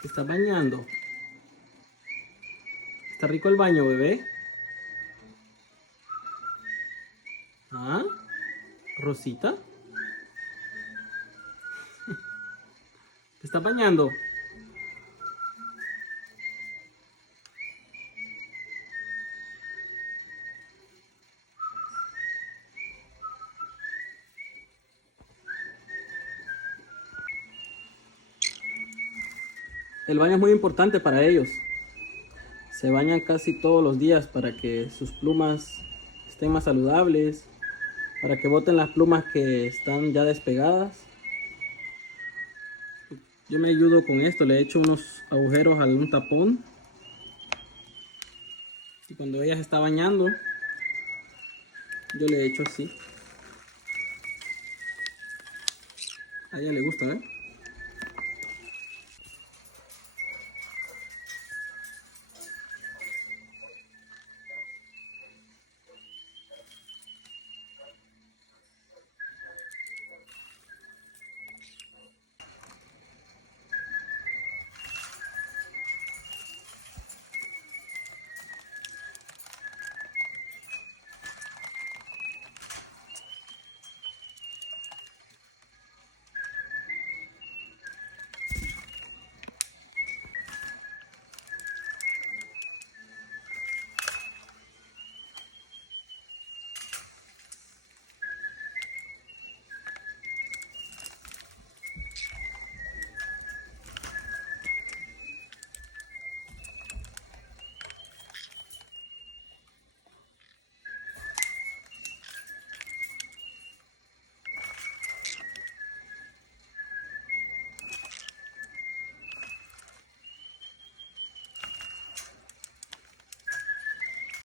¿Te estás bañando? ¿Está rico el baño, bebé? ¿Ah? ¿Rosita? ¿Te estás bañando? El baño es muy importante para ellos. Se bañan casi todos los días para que sus plumas estén más saludables, para que boten las plumas que están ya despegadas. Yo me ayudo con esto, le he hecho unos agujeros a un tapón. Y cuando ella se está bañando, yo le he hecho así. A ella le gusta, ¿eh?